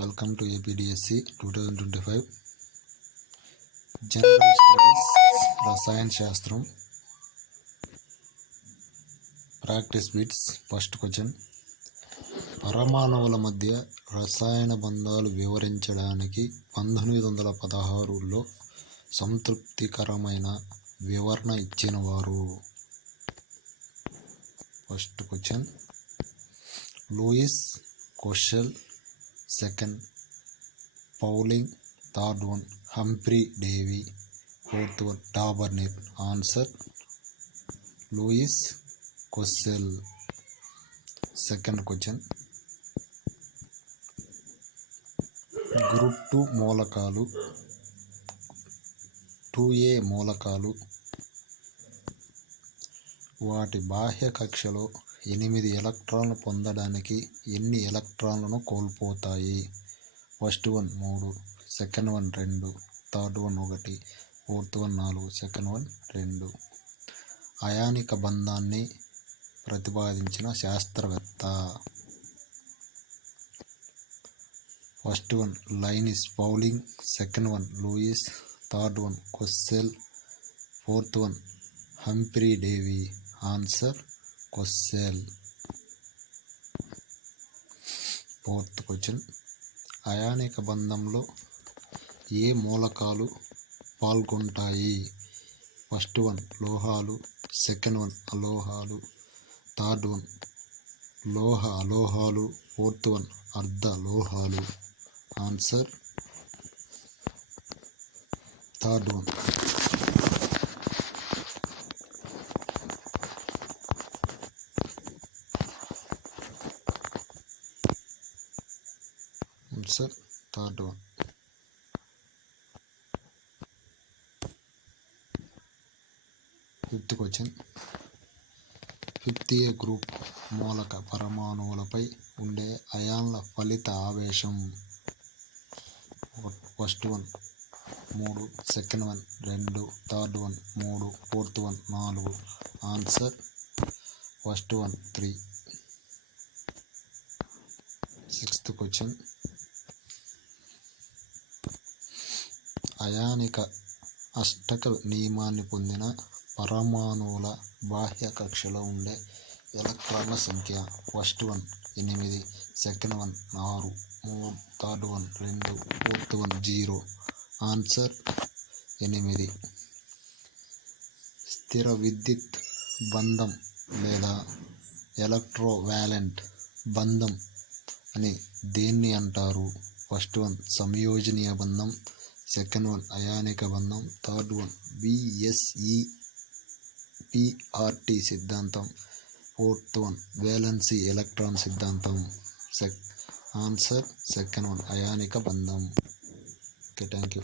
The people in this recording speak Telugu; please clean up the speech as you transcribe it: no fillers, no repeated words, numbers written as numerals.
Welcome to APDSC 2025 general studies రసాయన శాస్త్రం ప్రాక్టీస్ బిట్స్. ఫస్ట్ క్వశ్చన్, పరమాణువుల మధ్య రసాయన బంధాలు వివరించడానికి 1916లో సంతృప్తికరమైన వివరణ ఇచ్చినవారు? First question, Lewis Kossel. Second, Pauling. Third one, Humphry Davy. Fourth one, టాబర్నర్. Answer Lewis Kossel. Second question, group 2 మూలకాలు 2A మూలకాలు వాటి బాహ్య కక్షలో 8 ఎలక్ట్రాన్లు పొందడానికి ఎన్ని ఎలక్ట్రాన్లను కోల్పోతాయి? First one 3, second one 2, third one 1, fourth one 4, second one 2. అయానిక బంధాన్ని ప్రతిపాదించిన శాస్త్రవేత్త? First one Linus Pauling, second one Lewis, third one Kossel, fourth one Humphry Davy. Answer Kossel. Fourth question, అయానిక బంధంలో ఏ మూలకాలు పాల్గొంటాయి? ఫస్ట్ వన్ లోహాలు, సెకండ్ వన్ అలోహాలు, థర్డ్ వన్ లోహ అలోహాలు, ఫోర్త్ వన్ అర్ధ లోహాలు. Answer third one. Answer third one. Fifth question, 5A group మూలక పరమాణువులపై ఉండే అయాన్ల ఫలిత ఆవేశం? First one 3, second one 2, third one 3, fourth one 4. Answer first one 3. Sixth question, అయానిక అష్టక నియమాన్ని పొందిన పరమాణువుల బాహ్య కక్షలో ఉండే ఎలక్ట్రాన్ల సంఖ్య? First one 8, second one 6, third one 2, fourth one 0. Answer 8. స్థిర విద్యుత్ బంధం లేదా ఎలక్ట్రోవాలెంట్ బంధం అని దేన్ని అంటారు? ఫస్ట్ వన్ సంయోజనీయ బంధం, సెకండ్ వన్ అయానిక బంధం, థర్డ్ వన్ BSEPRT సిద్ధాంతం, ఫోర్త్ వన్ వేలెన్సీ ఎలక్ట్రాన్ సిద్ధాంతం. ఆన్సర్ సెకండ్ వన్ అయానిక బంధం. Okay, thank you.